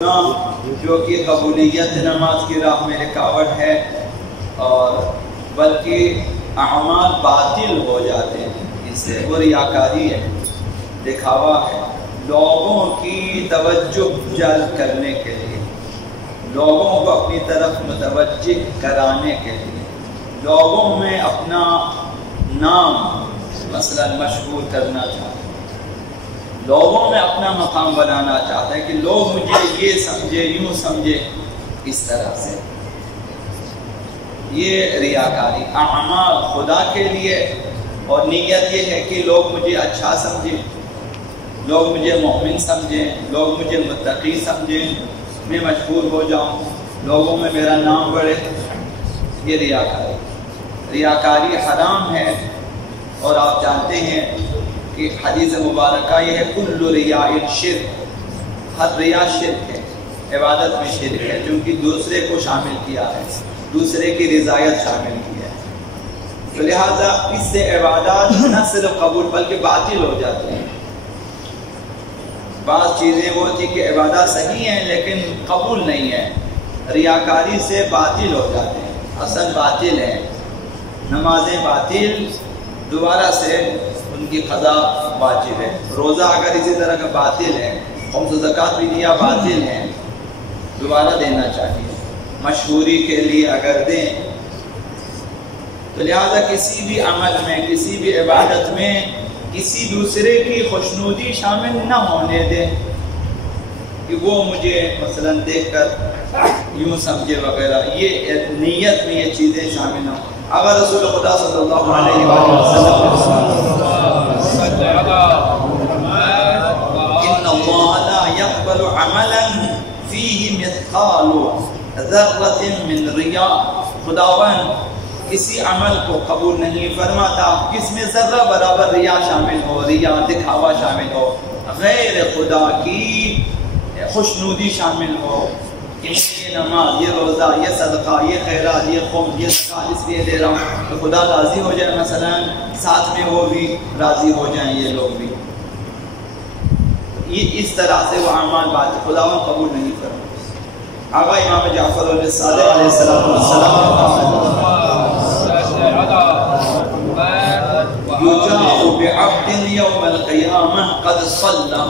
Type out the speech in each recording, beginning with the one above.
جو کہ قبولیت نماز کی راہ میں رکاوٹ ہے اور بلکہ اعمال باطل ہو جاتے ہیں، اس سے وہ ریاکاری ہے، دکھاوا ہے، لوگوں کی توجہ جلب کرنے کے لیے، لوگوں کو اپنی طرف متوجہ کرانے کے لیے، لوگوں میں اپنا نام مثلا مشہور کرنا چاہتے ہیں، لوگوں میں اپنا مقام بنانا چاہتے ہیں کہ لوگ مجھے یہ سمجھے، یوں سمجھے، اس طرح سے یہ ریاکاری اعمال خدا کے لیے، اور نیت یہ ہے کہ لوگ مجھے اچھا سمجھیں، لوگ مجھے مومن سمجھیں، لوگ مجھے متقی سمجھیں، میں مشہور ہو جاؤں، لوگوں میں میرا نام بڑھے، یہ ریاکاری حرام ہے۔ اور آپ جانتے ہیں کہ حدیث مبارکہ یہ ہے کل ریاء شرک، ہر ریا شرک ہے، عبادت میں شرک ہے، چونکہ دوسرے کو شامل کیا ہے، دوسرے کی رضایت شامل کی ہے، تو لہٰذا اس سے عبادات نہ صرف قبول بلکہ باطل ہو جاتے ہیں۔ بعض چیزیں وہ تھی کہ عبادات صحیح ہیں لیکن قبول نہیں ہے، ریاکاری سے باطل ہو جاتے ہیں، اصل باطل ہے، نمازیں باطل، دوبارہ سے ان کی قضا واجب ہے، روزہ اگر اسی طرح کا باطل ہے، خمس و زکوٰۃ بھی دیا باطل ہے، دوبارہ دینا چاہیے، مشہوری کے لیے اگر دیں تو لہذا کسی بھی عمل میں، کسی بھی عبادت میں کسی دوسرے کی خوشنودی شامل نہ ہونے دیں کہ وہ مجھے مثلا دیکھ کر یوں سمجھے وغیرہ، یہ نیت میں یہ چیزیں شامل نہ ہوں۔ اگر رسول خدا صلی اللہ علیہ وسلم ان اللہ لا يقبل عملا فیہ مثقال ذرۃ من ریاء، خداوند کسی عمل کو قبول نہیں فرماتا جس میں ذرہ برابر ریا شامل ہو، ریا دکھاوا شامل ہو، غیر خدا کی خوشنودی شامل ہو کہ یہ نماز، یہ روزہ، یہ صدقہ، یہ خیرات، یہ خم، یہ زکوٰۃ اس لیے دے رہا ہوں کہ خدا راضی ہو جائے، مثلا ساتھ میں وہ بھی راضی ہو جائیں، یہ لوگ بھی، یہ اس طرح سے وہ اعمال بات خداوند قبول نہیں کرتا۔ آقا امام جعفر الصادق علیہ السلام یجاء بعبد یوم القیامہ قد صلی،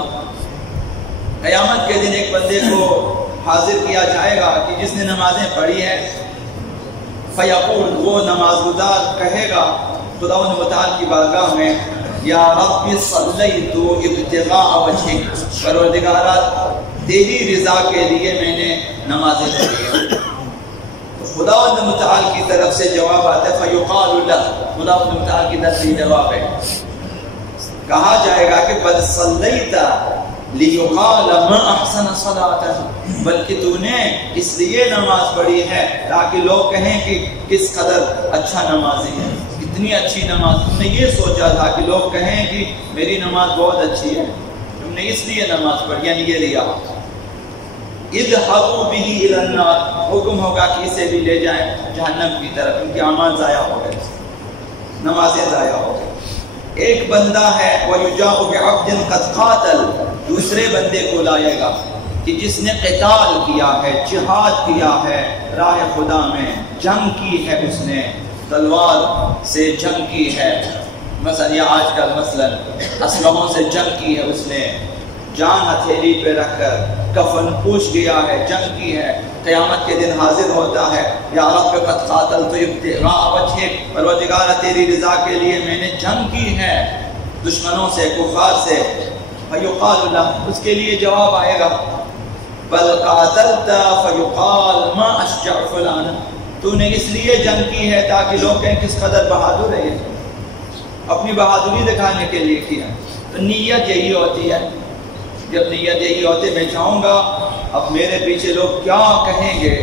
قیامت کے دن ایک بندے کو حاضر کیا جائے گا کہ جس نے نمازیں پڑھی ہے، فیقول، وہ نماز گزار کہے گا خداوند متعال کی بارگاہ میں، یا رب صلیت ابتغاء وجہک، پروردگارا تیری رضا کے لیے میں نے نمازیں پڑھی ہیں، خداوند متعال کی طرف سے جواب آتا ہے، فیقال لہ، خداوند متعال کی طرف سے جواب ہے، کہا جائے گا کہ بل صلیت لیقال ما احسن صلاۃ، بلکہ تو نے اس لیے نماز پڑھی ہے تاکہ لوگ کہیں کہ کس قدر اچھا نمازی ہے، کتنی اچھی نماز، تم نے یہ سوچا تھا کہ لوگ کہیں کہ میری نماز بہت اچھی ہے، تم نے اس لیے نماز پڑھی، یعنی یہ ریا۔ اذهبوا به الى النار، حکم ہوگا کہ اسے بھی لے جائیں جہنم کی طرف، ان کے اعمال ضائع ہو گئے، نمازیں ضائع ہو گئی۔ ایک بندہ ہے وَيُجَاءُ بِعَبْدٍ قَدْ قَاتَلَ، دوسرے بندے کو لائے گا کہ جس نے قتال کیا ہے، جہاد کیا ہے، راہ خدا میں جنگ کی ہے، اس نے تلوار سے جنگ کی ہے، مثلا یا آج کل مثلا اسلحوں سے جنگ کی ہے، اس نے جان ہتھیلی پہ رکھ کر کفن پوش گیا ہے، جنگ کی ہے، قیامت کے دن حاضر ہوتا ہے، یا رب قد قاتلت ابتغاء وجہک، پروردگار تیری رضا کے لیے میں نے جنگ کی ہے دشمنوں سے، کفار سے، فیقال لہ، اس کے لیے جواب آئے گا بل قاتلت فیقال ما اشجع فلانا، تو نے اس لیے جنگ کی ہے تاکہ لوگ کہیں کس قدر بہادر ہے، اپنی بہادری دکھانے کے لیے کیا۔ تو نیت یہی ہوتی ہے، جب نیت یہی ہوتی میں چاہوں گا اب میرے پیچھے لوگ کیا کہیں گے،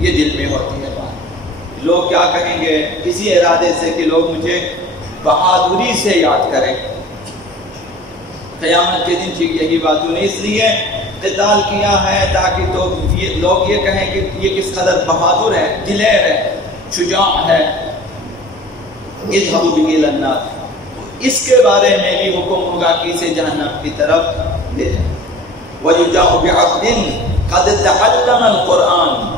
یہ دل میں ہوتی ہے بات، لوگ کیا کہیں گے، کسی ارادے سے کہ لوگ مجھے بہادری سے یاد کریں، قیامت کے دن یہی بات، نے اس لیے قتال کیا ہے تاکہ تو لوگ یہ کہیں کہ یہ کس قدر بہادر ہے، دلیر ہے، شجاع ہے۔ اذهبوا به الى النار، اس کے بارے میں بھی حکم ہوگا کہ اسے جہنم کی طرف لے جائیں۔ وَيُجَاءُ بِعَبْدٍ قد تعلم القرآن،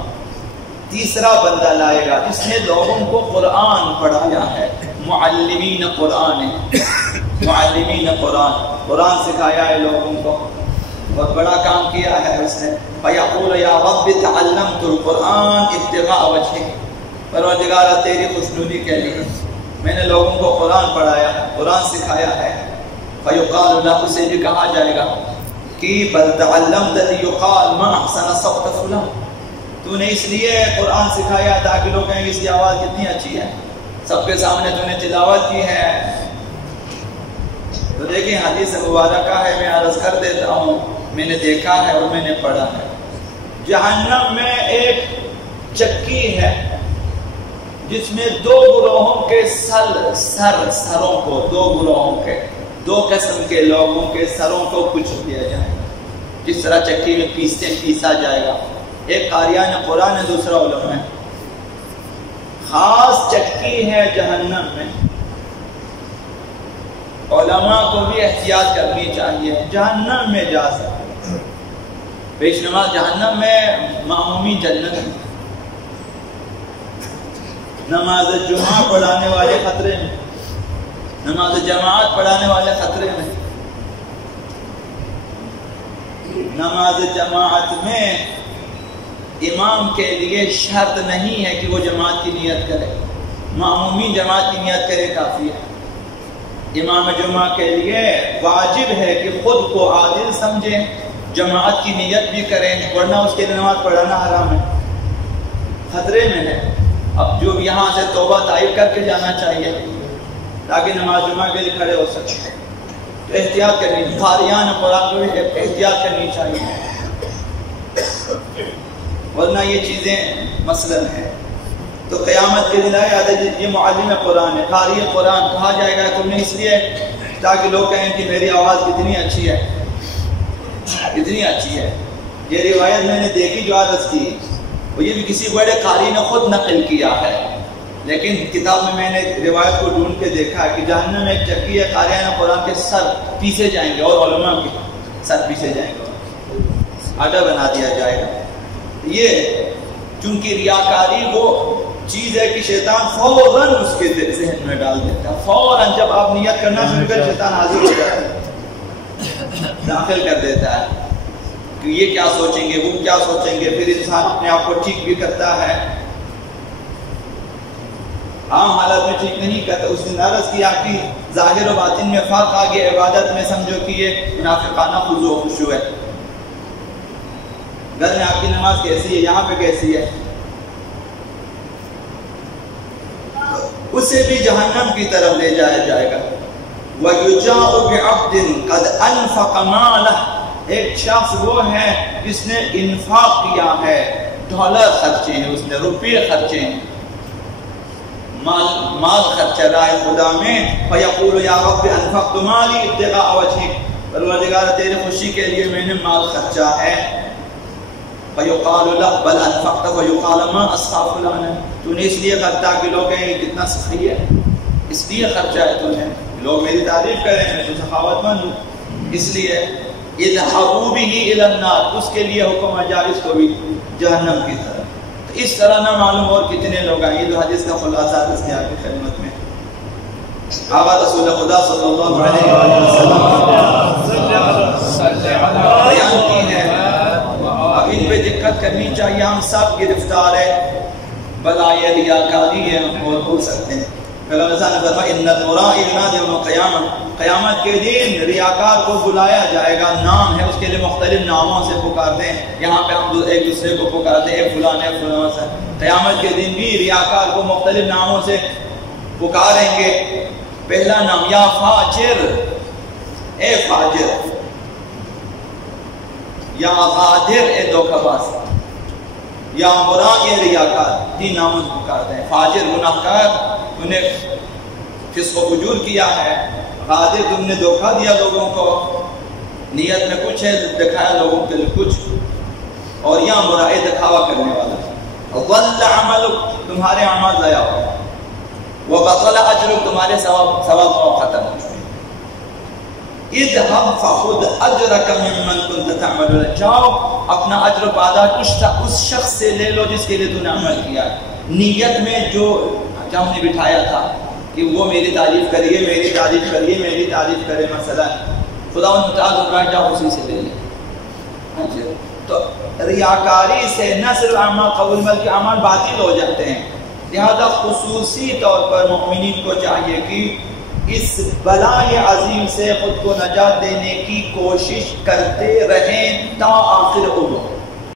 تیسرا بندہ لائے گا جس نے لوگوں کو قرآن پڑھایا ہے، معلمین قرآن، معلمین قرآن، قرآن سکھایا ہے لوگوں کو، بہت بڑا کام کیا ہے اس نے۔ فَيَقُولُ يَا رَبِّ تَعَلَّمْتُ الْقُرْآنَ ابْتِغَاءَ وَجْهِكَ، پروردگار تیری خوشنودی کے لیے میں نے لوگوں کو قرآن پڑھایا ہے، قرآن سکھایا ہے۔ فَيُقَالُ لَهُ، اسے بھی کہا جائے گا کہ بَلْ تَعَلَّمْتَ لِيُقَالَ مَا أَحْسَنَ صَوْتَ فُلَانٍ، تو نے اس لیے قرآن سکھایا تاکہ لوگ کہیں اس کی آواز کتنی اچھی ہے، سب کے سامنے تو نے تلاوت کی ہے۔ تو دیکھیں حدیث مبارکہ ہے، میں عرض کر دیتا ہوں، میں نے دیکھا ہے اور میں نے پڑھا ہے۔ جہنم میں ایک چکی ہے جس میں دو گروہوں کے سروں کو، دو گروہوں کے، دو قسم کے لوگوں کے سروں کو کچھ دیا جائے گا، جس طرح چکی میں پیسا جائے گا۔ ایک قاریان قرآن ہے، دوسرا علماء ہے۔ خاص چکی ہے جہنم میں، علماء کو بھی احتیاط کرنی چاہیے، جہنم میں جا سکتے، پیش نماز جہنم میں، معمومی جنت میں، نماز جمعہ پڑھانے والے خطرے میں، نماز جماعت پڑھانے والے خطرے میں۔ نماز جماعت میں امام کے لیے شرط نہیں ہے کہ وہ جماعت کی نیت کرے، معمومی جماعت کی نیت کرے کافی ہے۔ امام جمعہ کے لیے واجب ہے کہ خود کو عادل سمجھے، جماعت کی نیت بھی کریں، ورنہ اس کے لیے نماز پڑھانا حرام ہے، خطرے میں ہے۔ اب جو یہاں سے توبہ طائب کر کے جانا چاہیے تاکہ نماز جمعہ کے لیے کھڑے ہو سکے، تو احتیاط کرنی، قاریان قرآن کو بھی احتیاط کرنی چاہیے، ورنہ یہ چیزیں مثلاً ہیں۔ تو قیامت کے دن آئے یہ معلم قرآن ہے، قاری قرآن، کہا جائے گا تم نے اس لیے تاکہ لوگ کہیں کہ میری آواز کتنی اچھی ہے، کتنی اچھی ہے۔ یہ روایت میں نے دیکھی جو عرض کی، وہ یہ بھی کسی بڑے قاری نے خود نقل کیا ہے، لیکن کتاب میں نے روایت کو ڈھونڈ کے دیکھا کہ جہنم میں ایک چکی ہے، قاریان قرآن کے سر پیسے جائیں گے اور علماء کے سر پیسے جائیں گے، آٹا بنا دیا جائے گا۔ یہ چونکہ ریاکاری وہ چیز ہے کہ شیطان فوراً اس کے ذہن میں ڈال دیتا ہے، فوراً جب آپ نیت کرنا شروع کر شیطان حاضر ہو جاتا ہے، داخل کر دیتا ہے کہ یہ کیا سوچیں گے، وہ کیا سوچیں گے، پھر انسان اپنے آپ کو ٹھیک بھی کرتا ہے، عام حالت میں ٹھیک نہیں کرتا۔ اس نے عرض کیا کہ ظاہر و باطن میں فرق آ گیا، عبادت میں سمجھو کہ یہ منافقانہ خضوع و خشوع ہے، گھر میں آپ کی نماز کیسی ہے، یہاں پہ کیسی ہے، اسے بھی جہنم کی طرف لے جایا جائے گا۔ وَيُجَاءُ بِعَبْدٍ قَدْ أَنْفَقَ مَالَهُ، ایک شخص وہ ہے جس نے انفاق کیا ہے، ڈالر خرچے ہیں، اس نے روپے خرچے ہیں، مال خرچہ راہ خدا میں۔ فَيَقُولُ يَا رَبِّ أَنْفَقْتُ مَالِي ابْتِغَاءَ وَجْهِكَ، پروردگار تیرے خوشی کے لیے میں نے مال خرچہ ہے۔ فَيُقَالُ لَهُ بَلْ أَنْفَقْتَ وَيُقَالَ مَا أَسْخَافُ فُلَانًا، تو نے اس لیے خرچہ کہ لوگ کہیں گے کتنا سخی ہے، اس لیے خرچہ ہے تو نے، لوگ میری تعریف کریں میں تو سخاوت مند ہوں، اس لیے اذهبوا به إلى النار، اس کے لیے حکم ہے جائز کو بھی جہنم کی طرف۔ تو اس طرح نہ معلوم اور کتنے لوگ آئیں، یہ جو حدیث کا خلاصہ اس نے آپ کی خدمت میں آقا رسول خدا صلی اللہ علیہ وسلم بیان کی ہے۔ اب ان پہ دقت کرنی چاہیے، ہم سب گرفتار ہیں، بلائے ریاکاری ہے اور ہو سکتے ہیں۔ پیغمبر صلی اللہ علیہ وسلم نے فرمایا ان المرائی ینادی یوم القیامہ، قیامت کے دن ریاکار کو بلایا جائے گا، نام ہے اس کے لیے، مختلف ناموں سے پکارتے ہیں، یہاں پہ ہم ایک دوسرے کو پکارتے ہیں، اے فلان اے فلان سے، قیامت کے دن بھی ریاکار کو مختلف ناموں سے پکاریں گے۔ پہلا نام یا فاجر، اے فاجر، یا غادر، اے دھوکہ باز، یا مرائی ریاکار، تین ناموں سے پکارتے ہیں۔ فاجر گناہگار، تم نے فسق و فجور کیا ہے، غادر تم نے دھوکہ دیا لوگوں کو، نیت میں کچھ ہے دکھایا لوگوں کے لیے کچھ، اور یا مرائی دکھاوا کرنے والا، ضل عملک، تمہارے اعمال ضائع ہو گئے، وبطل اجرک، تمہارے ثواب ختم ہو گئے۔ اذهب فخذ اجرك ممن كنت تعمل، جاؤ اپنا اجر و پاداش اس شخص سے لے لو جس کے لیے تو نے عمل کیا، نیت میں جو ہم نے بٹھایا تھا کہ وہ میری تعریف کریے، میری تعریف کریے، میری تعریف کرے، مثلا خدا متعال فرمایا جاؤ اسی سے لے لیں۔ تو ریاکاری سے نہ صرف اعمال قبول بلکہ اعمال باطل ہو جاتے ہیں۔ لہذا خصوصی طور پر مومنین کو چاہیے کہ اس بلائے عظیم سے خود کو نجات دینے کی کوشش کرتے رہیں تا آخر عمر۔